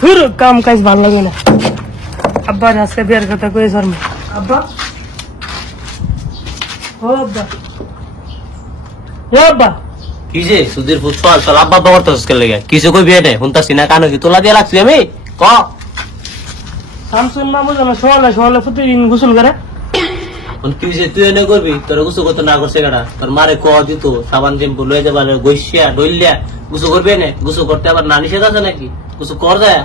ধুর কাম কাজ ভালো লাগে না। আব্বার আজকে বিয়ার কথা কয়ে শর্মা আব্বা। ও আব্বা। আব্বা। কি যে সুধীর ফুট চল আব্বা আব্বা করতেছিস কে লেগে? কিছু কই বিয়ে নে শুনতাছি না কানো কি? তোলা দিয়ে লাগছি আমি? ক? শামসুন মামু জানো সকালে সকালে প্রতিদিন গোসল করে। কি যে তুই এনে করবি? তোর গুছো করতে না করছে কেডা? তোর মারে ক দিত সাবান শ্যাম্পু লয়ে যাবার গৈসিয়া ডইলিয়া। গুছো করবি এনে? গুছো করতে আবার না নিষেধ আছে নাকি? গুছো কর যায়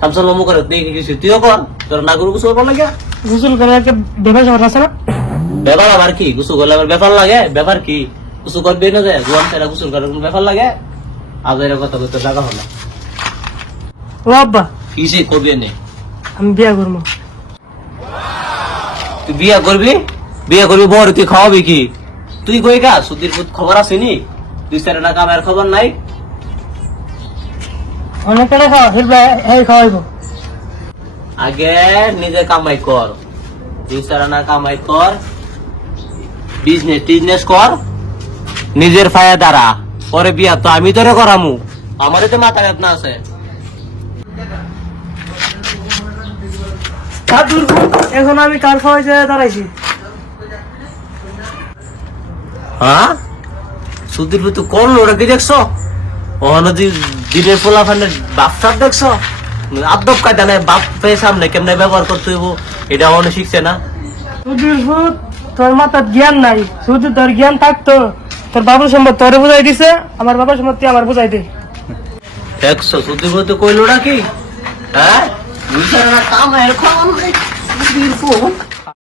সামসাল মামু করে দেখি কিছু তুইও কর। তোর না করে গুছো করবার লাগে? গোসল করে একটা বেফা সবার আছে না? ব্যাপার আবার কি? গুছো করলে আবার ব্যাপার লাগে? ব্যাপার কি? গুছো করবি না যায় গুয়ান সেরা গুছো করার কোনো ব্যাপার লাগে? আজ এর কথা কইতে টাকা হলো ও আব্বা। কি সে কবি এনে? আমি বিয়া করব। তুই বিয়া করবি? বিয়া করবি বড় তুই খাওয়াবি কি? তুই কই গা? সুধীর পুত খবর আসেনি? দুই চার টাকা আমার খবর নাই? অনেক টাকা খাওয়া এই খাওয়াইব। আগে নিজে কামাই কর। দুই চার আনা কামাই কর। বিজনেস টিজনেস কর। নিজের ফায়া দ্বারা। পরে বিয়া তো আমি তোরে করামু। আমার তো মাথা বেদনা আছে। এখন আমি কার খাওয়াই যায় দাঁড়াইছি? হ্যাঁ? সুধীর পুত কোন ওটা কি দেখছ? ওখানে তুই দিনের পোলা ফান্ডের বাপসার দেখছ? আদব কায়দা নাই বাপ পেয়ে সামনে কেমনে ব্যবহার করতে হইব এটা অনেক শিখছে না। ভূত তোর মাথার জ্ঞান নাই। শুধু তোর জ্ঞান থাকতো। তোর বাবুর সম্পদ তোরে বুঝাই দিছে আমার বাবার সম্পদ তুই আমার বুঝাই দে। দেখছ সুধীর পুত কইলো নাকি? হ্যাঁ? কাম এর